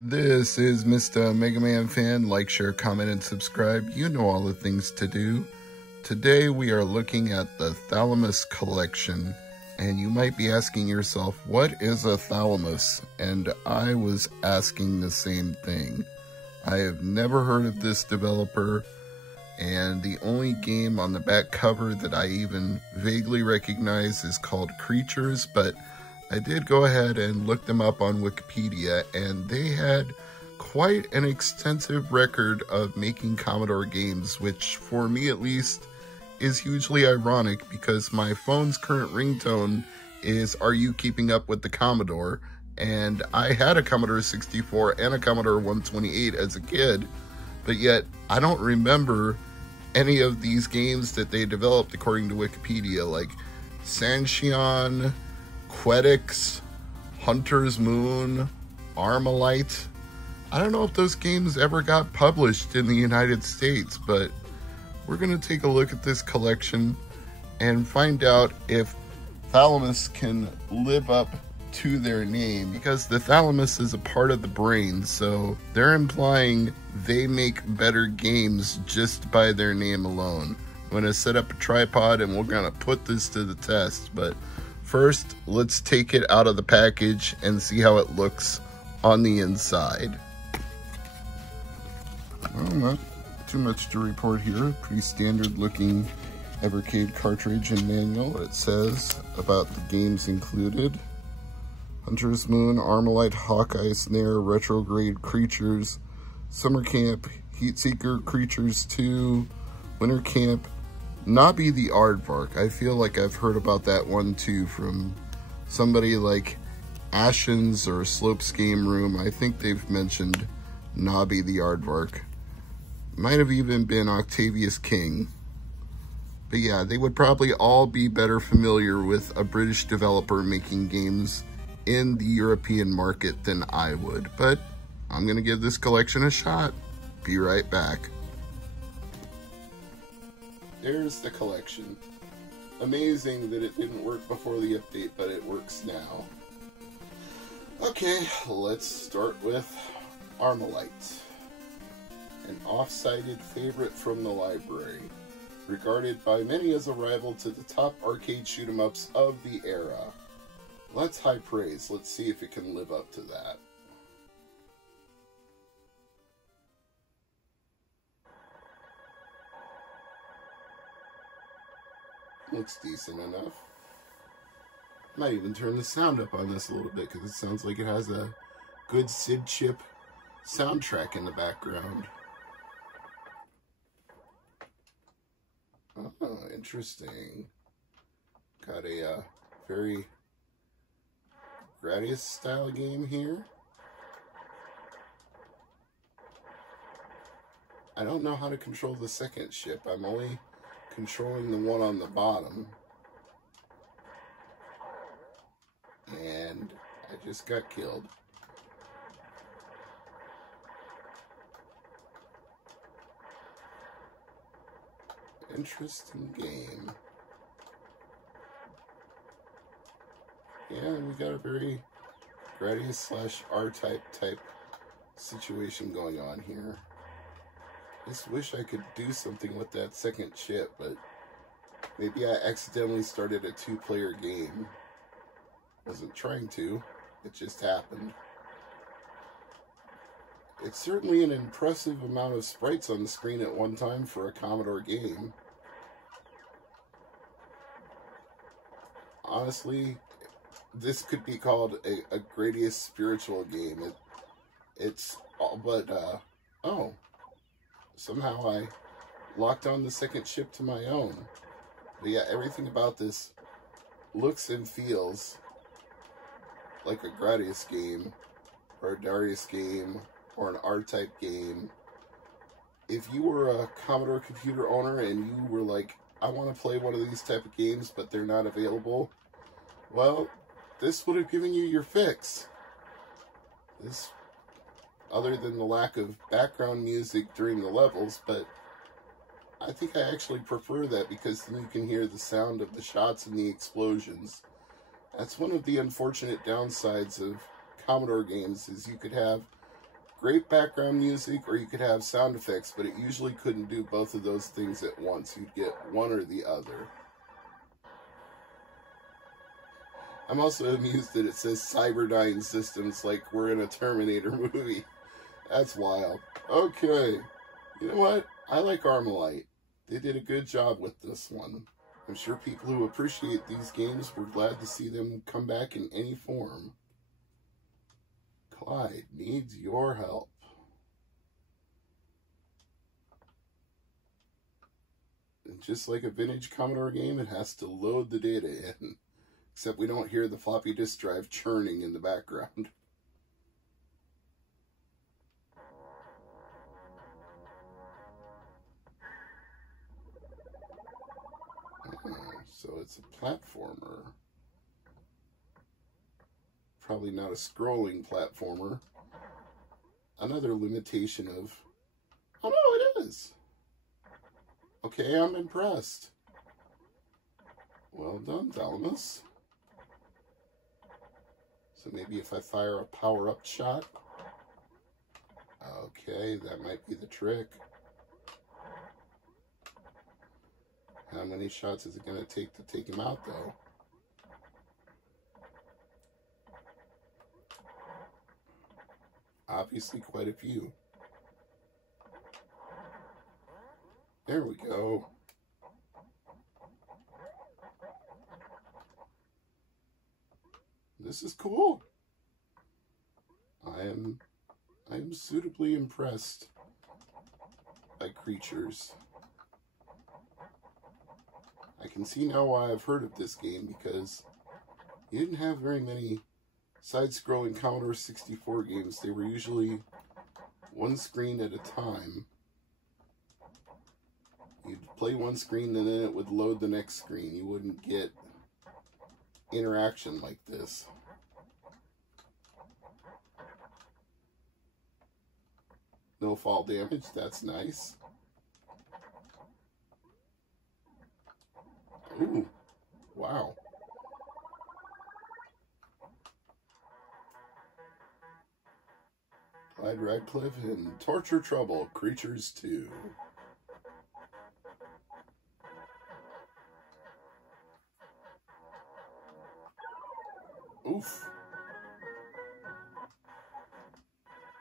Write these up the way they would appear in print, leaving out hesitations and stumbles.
This is Mr. MegaManFan. Like, share, comment, and subscribe. You know all the things to do. Today we are looking at the Thalamus collection, and you might be asking yourself, what is a Thalamus? And I was asking the same thing. I have never heard of this developer, and the only game on the back cover that I even vaguely recognize is called Creatures, but I did go ahead and look them up on Wikipedia, and they had quite an extensive record of making Commodore games, which for me at least is hugely ironic because my phone's current ringtone is "Are you keeping up with the Commodore?" And I had a Commodore 64 and a Commodore 128 as a kid, but yet I don't remember any of these games that they developed according to Wikipedia, like Sanchion, Quedix, Hunter's Moon, Armalite. I don't know if those games ever got published in the United States, but we're going to take a look at this collection and find out if Thalamus can live up to their name, because the thalamus is a part of the brain, so they're implying they make better games just by their name alone. I'm going to set up a tripod and we're going to put this to the test, but first, let's take it out of the package and see how it looks on the inside. Well, not too much to report here. Pretty standard looking Evercade cartridge and manual. It says about the games included: Hunter's Moon, Armalite, Hawkeye, Snare, Retrograde, Creatures, Summer Camp, Heatseeker, Creatures 2, Winter Camp, Nobby the Aardvark. I feel like I've heard about that one too from somebody like Ashen's or Slopes Game Room. I think they've mentioned Nobby the Aardvark. Might have even been Octavius King. But yeah, they would probably all be better familiar with a British developer making games in the European market than I would. But I'm gonna give this collection a shot. Be right back. There's the collection. Amazing that it didn't work before the update, but it works now. Okay, let's start with Armalite. An off-sided favorite from the library, regarded by many as a rival to the top arcade shoot-'em-ups of the era. That's high praise. Let's see if it can live up to that. Looks decent enough. Might even turn the sound up on this a little bit because it sounds like it has a good SID chip soundtrack in the background. Oh, interesting. Got a very Gradius style game here. I don't know how to control the second ship. I'm only controlling the one on the bottom. And I just got killed. Interesting game. Yeah, we got a very Gradius / R-type situation going on here. Just wish I could do something with that second chip, but maybe I accidentally started a two-player game. Wasn't trying to, it just happened. It's certainly an impressive amount of sprites on the screen at one time for a Commodore game. Honestly, this could be called a Gradius spiritual game. It's all but, oh. Somehow I locked on the second ship to my own. But yeah, everything about this looks and feels like a Gradius game, or a Darius game, or an R-type game. If you were a Commodore computer owner and you were like, I want to play one of these type of games, but they're not available, well, this would have given you your fix. This, other than the lack of background music during the levels, but I think I actually prefer that because then you can hear the sound of the shots and the explosions. That's one of the unfortunate downsides of Commodore games, is you could have great background music, or you could have sound effects, but it usually couldn't do both of those things at once. You'd get one or the other. I'm also amused that it says Cyberdyne Systems like we're in a Terminator movie. That's wild. Okay. You know what? I like Armalite. They did a good job with this one. I'm sure people who appreciate these games were glad to see them come back in any form. Clyde needs your help. And just like a vintage Commodore game, it has to load the data in. Except we don't hear the floppy disk drive churning in the background. So it's a platformer. Probably not a scrolling platformer. Another limitation of... Oh no, it is! Okay, I'm impressed. Well done, Thalamus. So maybe if I fire a power-up shot... Okay, that might be the trick. How many shots is it going to take him out, though? Obviously, quite a few. There we go. This is cool. I am suitably impressed by creatures. I can see now why I've heard of this game, because you didn't have very many side-scrolling Commodore 64 games. They were usually one screen at a time. You'd play one screen and then it would load the next screen. You wouldn't get interaction like this. No fall damage, that's nice. Ooh, wow. Clyde Radcliffe in Torture Trouble, Creatures 2. Oof.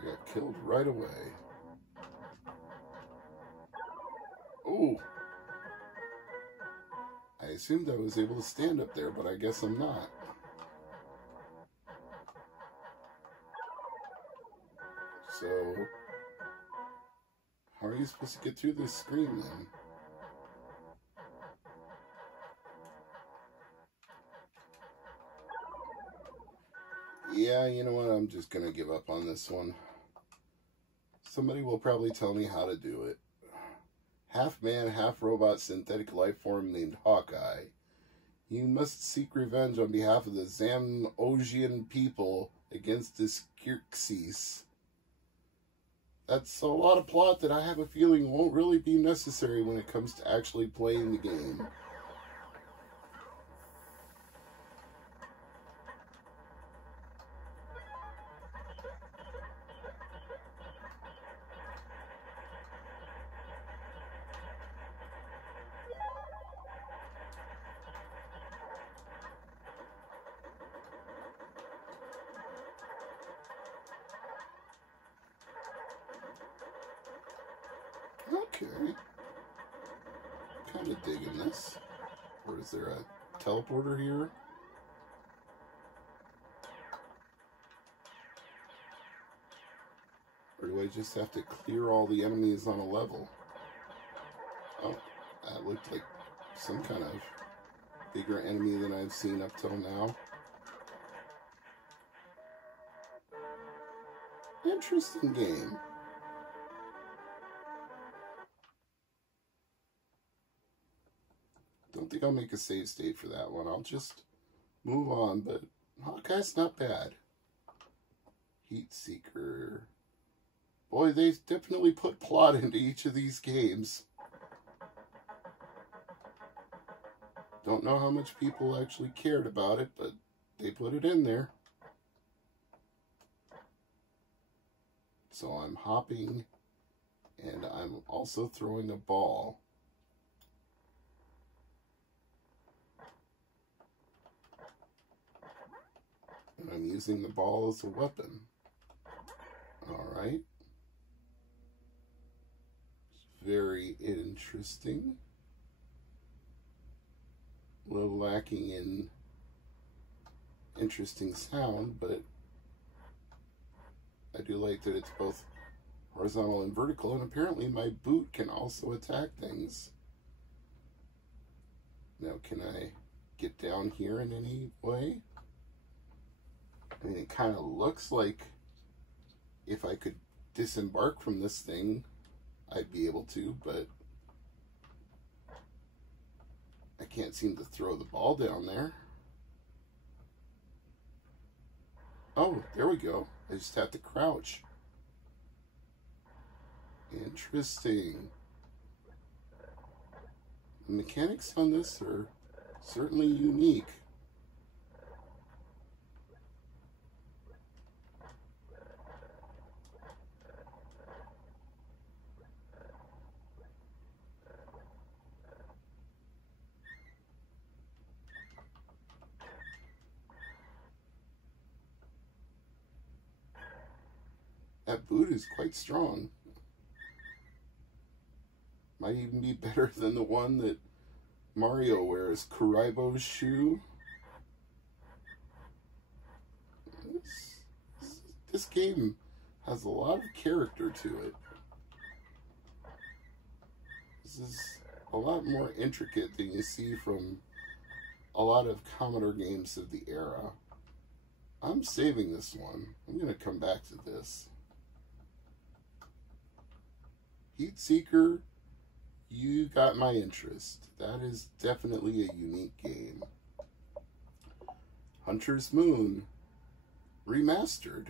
I got killed right away. Ooh. I assumed I was able to stand up there, but I guess I'm not. So, how are you supposed to get through this screen then? Yeah, you know what? I'm just going to give up on this one. Somebody will probably tell me how to do it. Half man, half robot synthetic life form named Hawkeye. You must seek revenge on behalf of the Zamosian people against this Xerxes. That's a lot of plot that I have a feeling won't really be necessary when it comes to actually playing the game. Okay. Kind of digging this. Or is there a teleporter here? Or do I just have to clear all the enemies on a level? Oh, that looked like some kind of bigger enemy than I've seen up till now. Interesting game. Don't think I'll make a save state for that one. I'll just move on, but Hawkeye's not bad. Heat Seeker. Boy, they've definitely put plot into each of these games. Don't know how much people actually cared about it, but they put it in there. So I'm hopping, and I'm also throwing a ball. And I'm using the ball as a weapon. Alright. Very interesting. A little lacking in interesting sound, but I do like that it's both horizontal and vertical, and apparently my boot can also attack things. Now, can I get down here in any way? I mean, it kind of looks like if I could disembark from this thing, I'd be able to, but I can't seem to throw the ball down there. Oh, there we go. I just have to crouch. Interesting. The mechanics on this are certainly unique. That boot is quite strong. Might even be better than the one that Mario wears, Kuraibo's shoe. This game has a lot of character to it. This is a lot more intricate than you see from a lot of Commodore games of the era. I'm saving this one. I'm going to come back to this. Heat Seeker, you got my interest. That is definitely a unique game. Hunter's Moon remastered.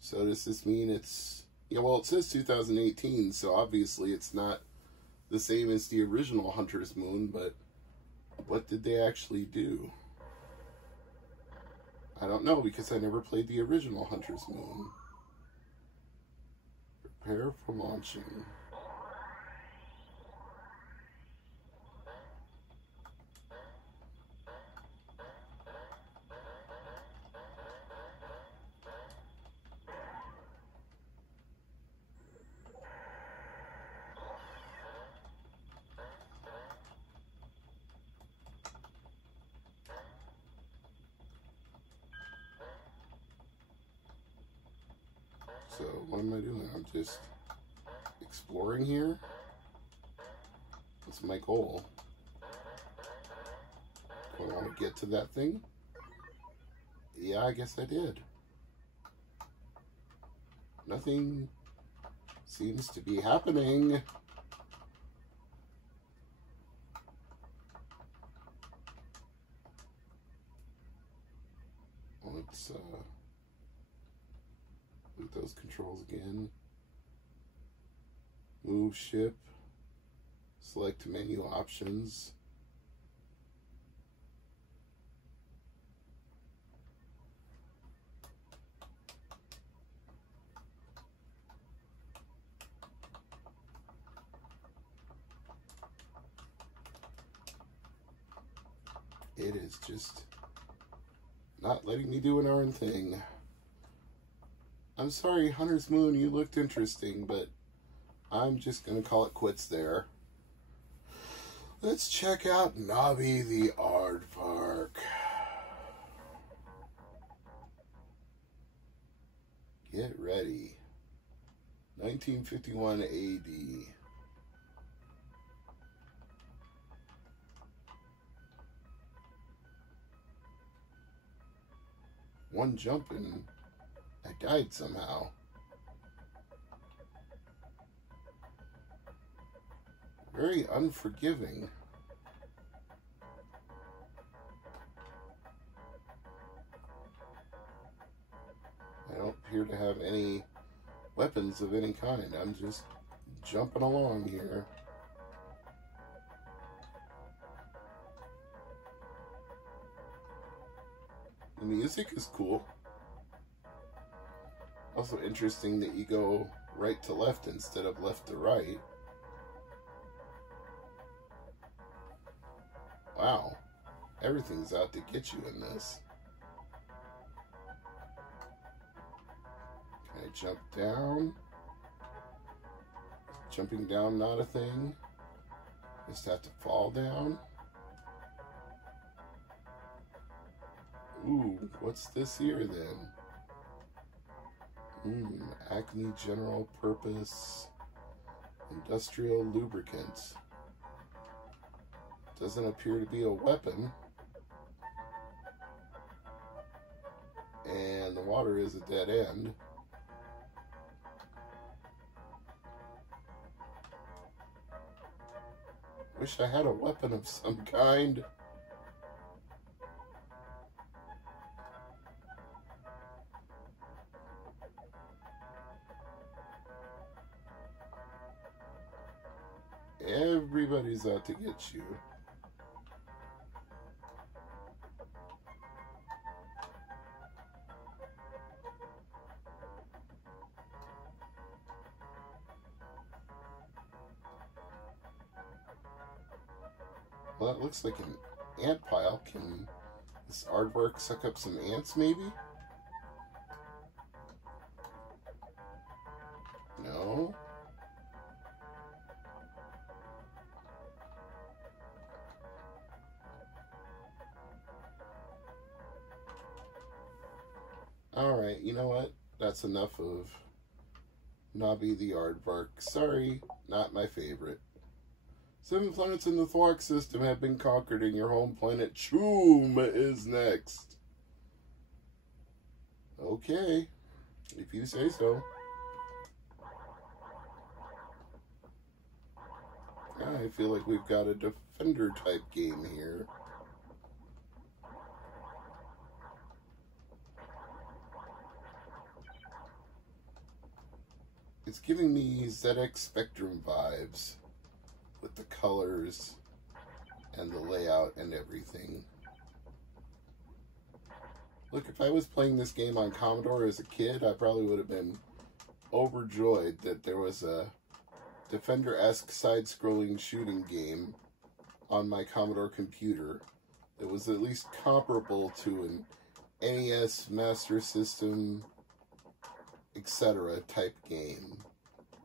So does this mean it's... Yeah, well, it says 2018, so obviously it's not the same as the original Hunter's Moon, but what did they actually do? I don't know, because I never played the original Hunter's Moon. Prepare for launching. So what am I doing? I'm just exploring here. That's my goal. Do I want to get to that thing? Yeah, I guess I did. Nothing seems to be happening. Let's look at those controls again. Move ship. Select menu options. It is just not letting me do an darn thing. I'm sorry, Hunter's Moon, you looked interesting, but I'm just going to call it quits there. Let's check out Nobby the Aardvark. Get ready. 1951 AD. One jump and I died somehow. Very unforgiving. I don't appear to have any weapons of any kind. I'm just jumping along here. The music is cool. Also interesting that you go right to left instead of left to right. Wow, everything's out to get you in this. Can I jump down? Jumping down not a thing. Just have to fall down. Ooh, what's this here then? Acme General Purpose Industrial Lubricant. Doesn't appear to be a weapon. And the water is a dead end. Wish I had a weapon of some kind. Everybody's out to get you. Well, that looks like an ant pile. Can this aardvark suck up some ants, maybe? No? Alright, you know what? That's enough of Nobby the aardvark. Sorry, not my favorite. 7 planets in the Thwok system have been conquered, and your home planet Choom is next. Okay, if you say so. I feel like we've got a defender type game here. It's giving me ZX Spectrum vibes with the colors and the layout and everything. Look, if I was playing this game on Commodore as a kid, I probably would have been overjoyed that there was a Defender-esque side-scrolling shooting game on my Commodore computer that was at least comparable to an NES, Master System, etc. type game.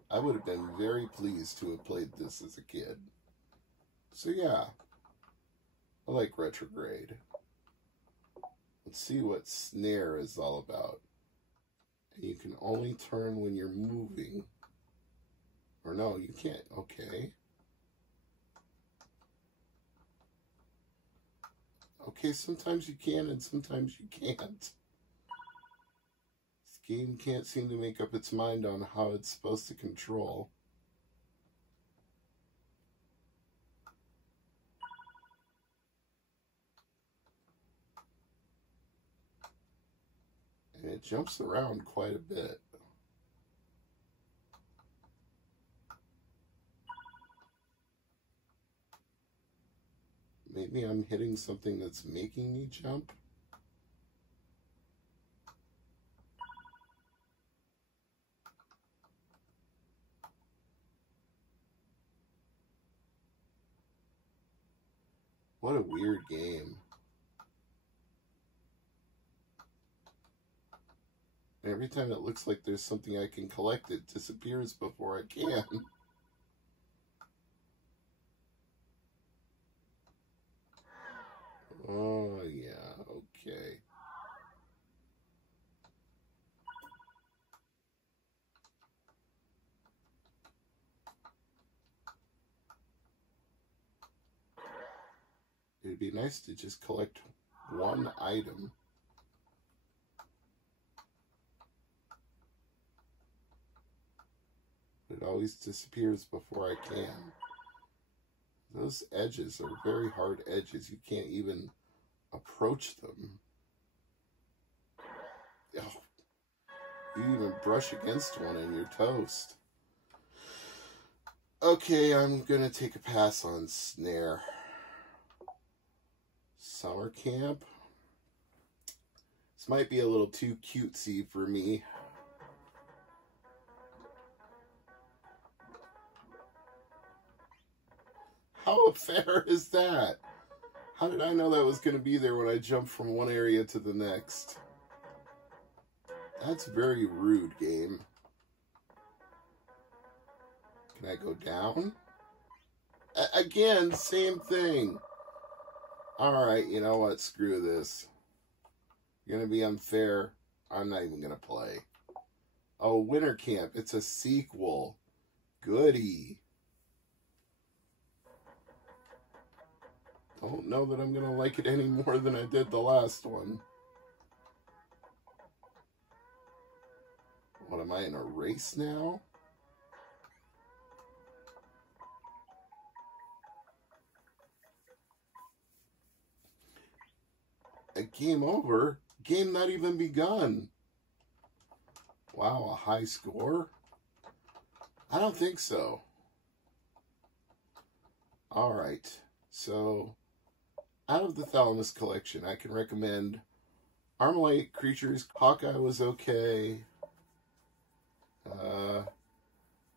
I would have been very pleased to have played this as a kid. So yeah, I like Retrograde. Let's see what Snare is all about. And you can only turn when you're moving. Or no, you can't. Okay. Okay, sometimes you can and sometimes you can't. This game can't seem to make up its mind on how it's supposed to control. And it jumps around quite a bit. Maybe I'm hitting something that's making me jump. What a weird game. Every time it looks like there's something I can collect, it disappears before I can. Oh, yeah, okay. It'd be nice to just collect one item. But it always disappears before I can. Those edges are very hard edges. You can't even approach them. Oh, you even brush against one and you're toast. Okay, I'm gonna take a pass on Snare. Summer camp. This might be a little too cutesy for me. How fair is that? How did I know that was going to be there when I jumped from one area to the next? That's very rude, game. Can I go down? Again, same thing. Alright, you know what? Screw this. You're going to be unfair. I'm not even going to play. Oh, Winter Camp. It's a sequel. Goody. Don't know that I'm going to like it any more than I did the last one. What, am I in a race now? A game over? Game not even begun. Wow, a high score? I don't think so. Alright, so out of the Thalamus collection, I can recommend Armalite Creatures. Hawkeye was okay.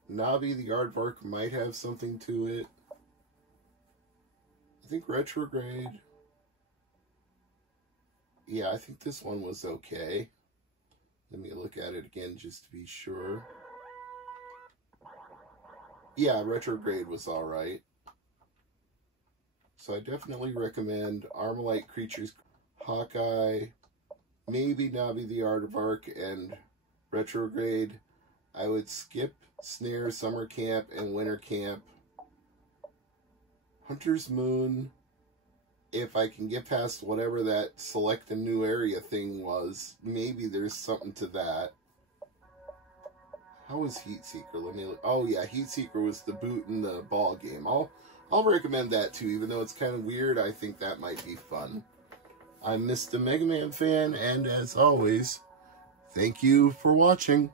Navi the Aardvark might have something to it. I think Retrograde. Yeah, I think this one was okay. Let me look at it again just to be sure. Yeah, Retrograde was alright. So I definitely recommend Armalite Creatures, Hawkeye, maybe Navi the Aardvark, and Retrograde. I would skip Snare, Summer Camp, and Winter Camp. Hunter's Moon, if I can get past whatever that select a new area thing was, maybe there's something to that. How was Heatseeker? Let me look. Oh yeah, Heatseeker was the boot in the ball game. I'll recommend that too, even though it's kind of weird. I think that might be fun. I'm Mr. MegaManFan, and as always, thank you for watching.